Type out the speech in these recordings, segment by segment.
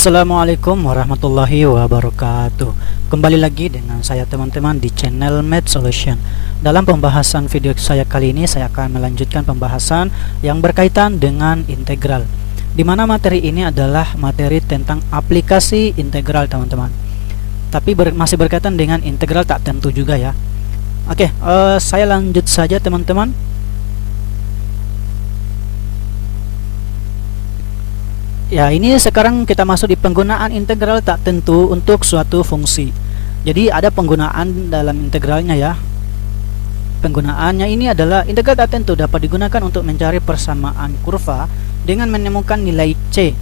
Assalamualaikum warahmatullahi wabarakatuh. Kembali lagi dengan saya teman-teman di channel Math Solution. Dalam pembahasan video saya kali ini, saya akan melanjutkan pembahasan yang berkaitan dengan integral, di mana materi ini adalah materi tentang aplikasi integral teman-teman. Tapi masih berkaitan dengan integral tak tentu juga ya. Oke, saya lanjut saja teman-teman. Ya, ini sekarang kita masuk di penggunaan integral tak tentu untuk suatu fungsi. Jadi ada penggunaan dalam integralnya ya. Penggunaannya ini adalah integral tak tentu dapat digunakan untuk mencari persamaan kurva dengan menemukan nilai C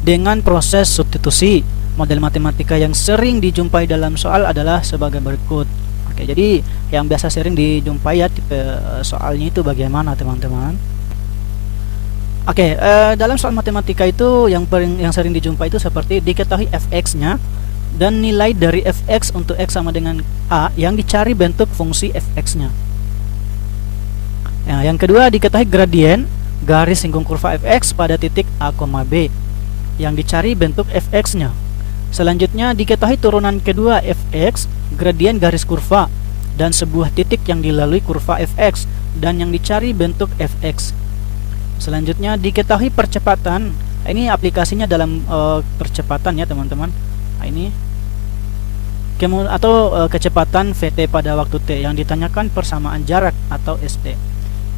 dengan proses substitusi. Model matematika yang sering dijumpai dalam soal adalah sebagai berikut. Oke, jadi yang biasa sering dijumpai ya tipe soalnya itu bagaimana teman-teman? Oke, dalam soal matematika itu yang sering dijumpai itu seperti diketahui fx-nya dan nilai dari fx untuk x sama dengan a yang dicari bentuk fungsi fx-nya. Nah, yang kedua diketahui gradien garis singgung kurva fx pada titik a, b yang dicari bentuk fx-nya. Selanjutnya diketahui turunan kedua fx, gradien garis kurva dan sebuah titik yang dilalui kurva fx dan yang dicari bentuk fx. Selanjutnya diketahui percepatan. Ini aplikasinya dalam percepatan ya teman-teman. Nah, ini atau kecepatan Vt pada waktu t yang ditanyakan persamaan jarak atau St.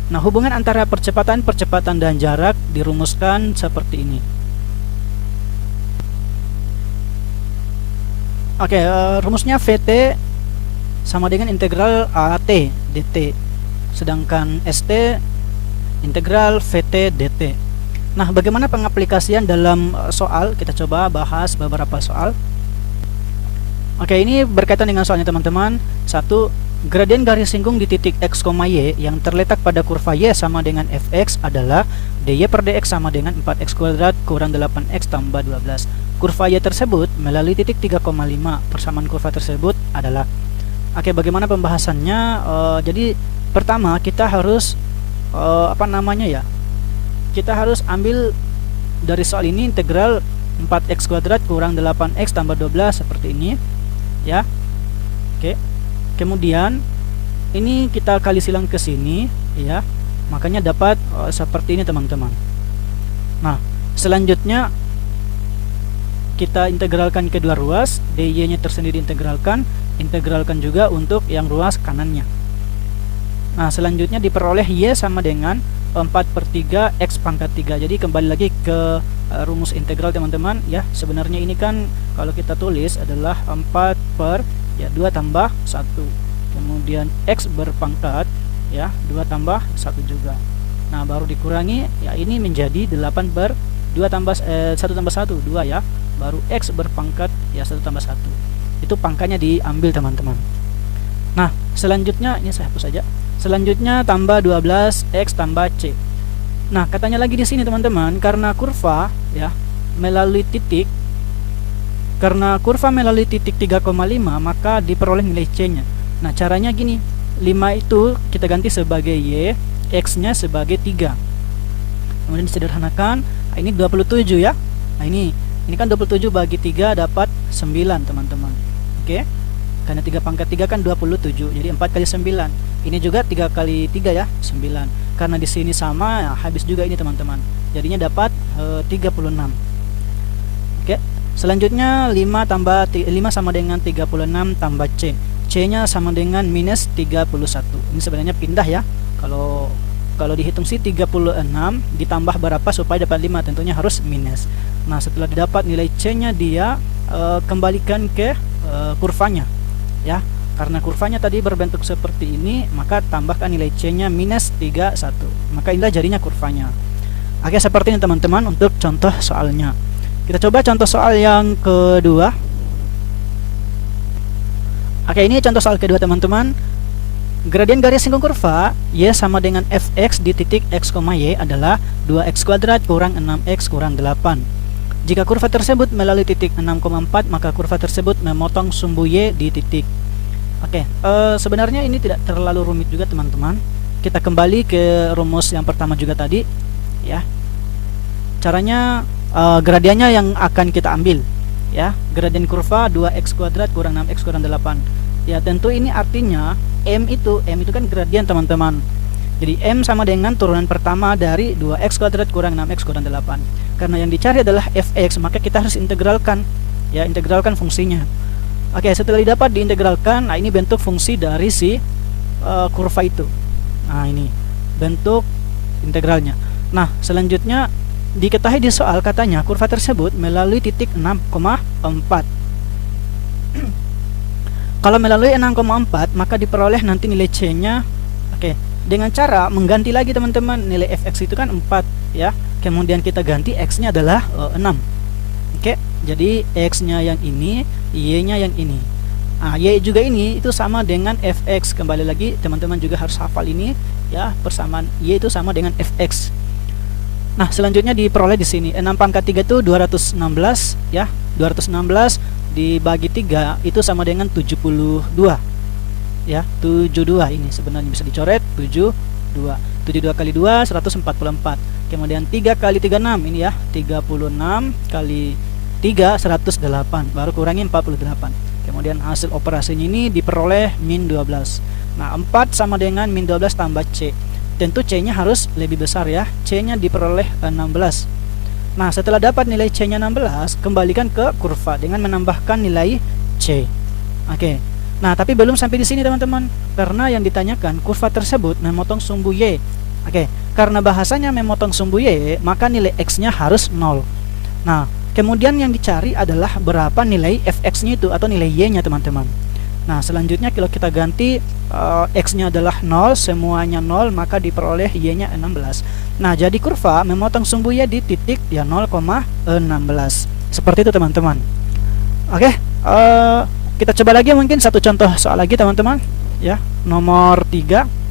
Nah, hubungan antara percepatan dan jarak dirumuskan seperti ini. Oke, rumusnya Vt sama dengan integral At dt, sedangkan St integral Vt dt. Nah, bagaimana pengaplikasian dalam soal? Kita coba bahas beberapa soal. Oke, ini berkaitan dengan soalnya teman-teman. 1. Gradien garis singgung di titik x, y yang terletak pada kurva y sama dengan fx adalah dy per dx sama dengan 4x kuadrat kurang 8x tambah 12. Kurva y tersebut melalui titik 3,5. Persamaan kurva tersebut adalah. Oke, bagaimana pembahasannya? Jadi pertama kita harus kita harus ambil dari soal ini integral 4x kuadrat kurang 8x tambah 12 seperti ini ya. Oke, kemudian ini kita kali silang ke sini ya, makanya dapat seperti ini teman-teman. Nah, selanjutnya kita integralkan kedua ruas, dy nya tersendiri integralkan juga untuk yang ruas kanannya. Nah, selanjutnya diperoleh y sama dengan 4/3 x pangkat 3. Jadi kembali lagi ke rumus integral teman-teman ya. Sebenarnya ini kan kalau kita tulis adalah 4 per 2 tambah 1. Kemudian x berpangkat ya 2 tambah 1 juga. Nah, baru dikurangi ya, ini menjadi 8 per 2 tambah 1 tambah 1 2 ya. Baru x berpangkat ya 1 tambah 1. Itu pangkatnya diambil teman-teman. Nah, selanjutnya ini saya hapus saja. Selanjutnya tambah 12x tambah c. Nah, katanya lagi di sini teman-teman, karena kurva melalui titik 3,5 maka diperoleh nilai c-nya. Nah, caranya gini. 5 itu kita ganti sebagai y, x-nya sebagai 3. Kemudian disederhanakan. Nah, ini 27 ya. Nah, ini kan 27 bagi 3 dapat 9 teman-teman. Oke. Karena 3 pangkat 3 kan 27. Jadi 4 kali 9. Ini juga 3 kali 3 ya, 9. Karena di sini sama, ya, habis juga ini teman-teman. Jadinya dapat 36. Oke. Selanjutnya 5 sama dengan 36 tambah c. C-nya sama dengan minus 31. Ini sebenarnya pindah ya. Kalau dihitung sih 36 ditambah berapa supaya dapat 5, tentunya harus minus. Nah, setelah didapat nilai c-nya dia kembalikan ke kurvanya ya. Karena kurvanya tadi berbentuk seperti ini, maka tambahkan nilai c-nya minus 31. Maka inilah jadinya kurvanya. Oke, seperti ini teman-teman untuk contoh soalnya. Kita coba contoh soal yang kedua. Oke, ini contoh soal kedua teman-teman. Gradien garis singgung kurva y sama dengan fx di titik x, y adalah 2x kuadrat kurang 6x kurang 8. Jika kurva tersebut melalui titik 6,4, maka kurva tersebut memotong sumbu y di titik. Oke, sebenarnya ini tidak terlalu rumit juga teman-teman. Kita kembali ke rumus yang pertama juga tadi ya. Caranya gradiennya yang akan kita ambil, ya. Gradien kurva 2x kuadrat kurang 6x kurang 8. Ya, tentu ini artinya M itu kan gradien, teman-teman. Jadi M sama dengan turunan pertama dari 2x kuadrat kurang 6x kurang 8. Karena yang dicari adalah fx, maka kita harus integralkan, ya, integralkan fungsinya. Oke, setelah didapat diintegralkan, nah ini bentuk fungsi dari si kurva itu. Nah, ini bentuk integralnya. Nah, selanjutnya diketahui di soal katanya kurva tersebut melalui titik 6,4. Kalau melalui 6,4 maka diperoleh nanti nilai C-nya. Oke, dengan cara mengganti lagi, teman-teman. Nilai fx itu kan 4, ya. Kemudian kita ganti x-nya adalah 6. Oke, jadi x-nya yang ini, y-nya yang ini. Nah, y juga ini itu sama dengan fx. Kembali lagi, teman-teman juga harus hafal ini, ya, persamaan y itu sama dengan fx. Nah, selanjutnya diperoleh di sini 6 pangkat 3 itu 216, ya. 216 dibagi 3 itu sama dengan 72, ya. 72 ini sebenarnya bisa dicoret 72. 72 kali 2 144. Kemudian 3 kali 36 ini, ya, 36 kali 3 108, baru kurangi 48. Kemudian hasil operasinya ini diperoleh min 12. Nah, 4 sama dengan min 12 tambah C. Tentu C-nya harus lebih besar, ya. C-nya diperoleh 16. Nah, setelah dapat nilai C-nya 16, kembalikan ke kurva dengan menambahkan nilai C. Oke. Nah, tapi belum sampai di sini, teman-teman. Karena yang ditanyakan kurva tersebut memotong sumbu Y. Oke, karena bahasanya memotong sumbu Y, maka nilai X-nya harus 0. Nah, kemudian yang dicari adalah berapa nilai fx-nya itu atau nilai y-nya, teman-teman. Nah, selanjutnya kalau kita ganti x-nya adalah 0, semuanya 0, maka diperoleh y-nya 16. Nah, jadi kurva memotong sumbu y di titik ya 0,16. Seperti itu, teman-teman. Oke, kita coba lagi mungkin satu contoh soal lagi, teman-teman, ya. Nomor 3.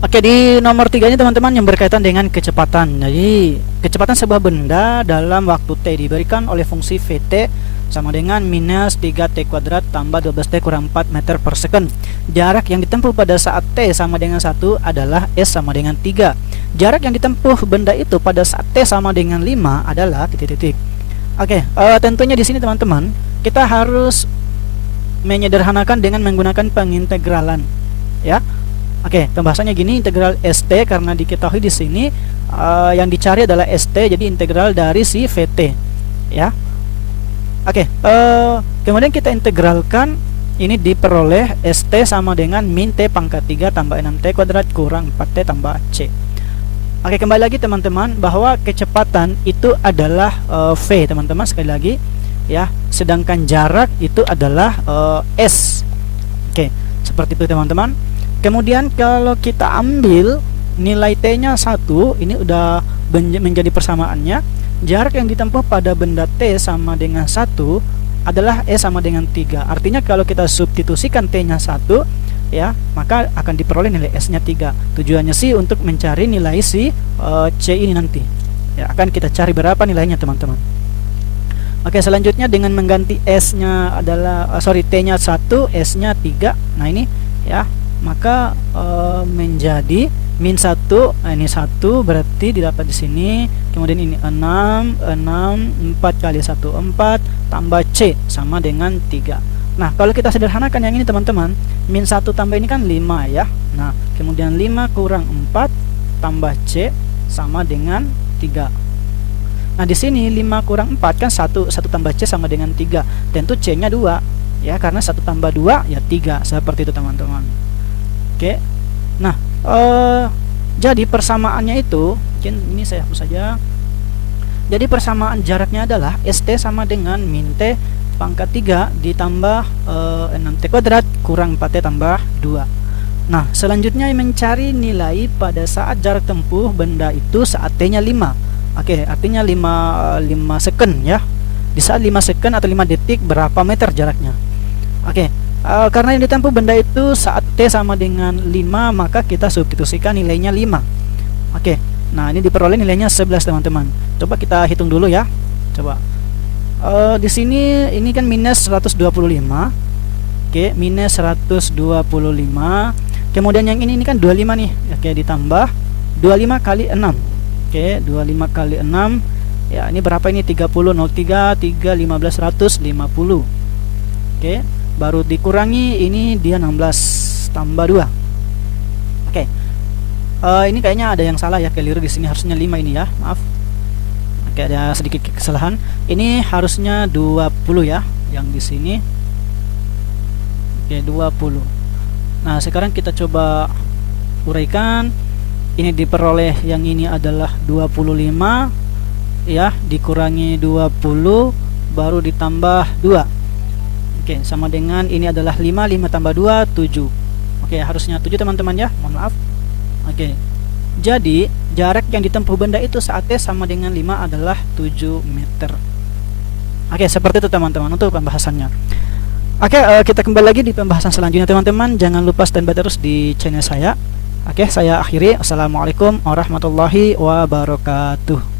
Oke, di nomor 3 ini, teman-teman, yang berkaitan dengan kecepatan. Jadi, kecepatan sebuah benda dalam waktu T diberikan oleh fungsi Vt sama dengan minus 3T kuadrat tambah 12T kurang 4 meter per second. Jarak yang ditempuh pada saat T sama dengan 1 adalah S sama dengan 3. Jarak yang ditempuh benda itu pada saat T sama dengan 5 adalah titik-titik. Oke, tentunya di sini, teman-teman, kita harus menyederhanakan dengan menggunakan pengintegralan, ya. Oke, pembahasannya gini, integral ST karena diketahui di sini yang dicari adalah ST, jadi integral dari si Vt, ya. Oke, kemudian kita integralkan, ini diperoleh ST sama dengan min T pangkat 3 tambah 6T kuadrat kurang 4T tambah C. Oke, kembali lagi, teman-teman, bahwa kecepatan itu adalah V, teman-teman, sekali lagi, ya. Sedangkan jarak itu adalah S. Oke, seperti itu, teman-teman. Kemudian kalau kita ambil nilai T-nya 1, ini udah menjadi persamaannya. Jarak yang ditempuh pada benda T sama dengan 1 adalah S sama dengan 3. Artinya kalau kita substitusikan T-nya 1, ya, maka akan diperoleh nilai S-nya 3. Tujuannya sih untuk mencari nilai si C ini nanti. Ya, akan kita cari berapa nilainya, teman-teman. Oke, selanjutnya dengan mengganti S-nya adalah T-nya 1, S-nya 3. Nah, ini, ya, maka menjadi min 1, ini 1 berarti didapat di sini. Kemudian ini 6, 4 kali 1 4 tambah C sama dengan 3. Nah, kalau kita sederhanakan yang ini, teman-teman, min 1 tambah ini kan 5, ya. Nah, kemudian 5 kurang 4 tambah C sama dengan 3. Nah, di sini 5 kurang 4 kan 1 tambah C sama dengan 3. Tentu C-nya 2, ya, karena 1 tambah 2 ya 3. Seperti itu, teman-teman. Oke, nah, jadi persamaannya itu, mungkin ini saya hapus saja. Jadi persamaan jaraknya adalah ST sama dengan min T pangkat 3 ditambah 6T kuadrat kurang 4T tambah 2. Nah, selanjutnya mencari nilai pada saat jarak tempuh benda itu saat T-nya 5. Oke, artinya 5 second, ya. Di saat 5 second atau 5 detik berapa meter jaraknya. Oke. Karena yang ditempuh benda itu saat T sama dengan 5, maka kita substitusikan nilainya 5. Oke, nah ini diperoleh nilainya 11, teman-teman. Coba kita hitung dulu, ya. Coba di sini ini kan minus 125. Oke, minus 125. Kemudian yang ini kan 25 nih. Oke, ditambah 25 kali 6. Oke, 25 kali 6. Ya, ini berapa ini? 30, 03, 3, 15, 150. Oke, baru dikurangi, ini dia 16 tambah 2. Oke. Ini kayaknya ada yang salah ya, keliru di sini, harusnya 5 ini ya. Maaf. Oke, ada sedikit kesalahan. Ini harusnya 20 ya, yang di sini. Oke, 20. Nah, sekarang kita coba uraikan. Ini diperoleh yang ini adalah 25 ya, dikurangi 20 baru ditambah 2. Oke, sama dengan ini adalah 5, 5 tambah 2, 7. Oke, harusnya 7 teman-teman ya, mohon maaf. Oke, jadi jarak yang ditempuh benda itu saat T sama dengan 5 adalah 7 meter. Oke, seperti itu teman-teman untuk pembahasannya. Oke, kita kembali lagi di pembahasan selanjutnya teman-teman. Jangan lupa standby terus di channel saya. Oke, saya akhiri. Assalamualaikum warahmatullahi wabarakatuh.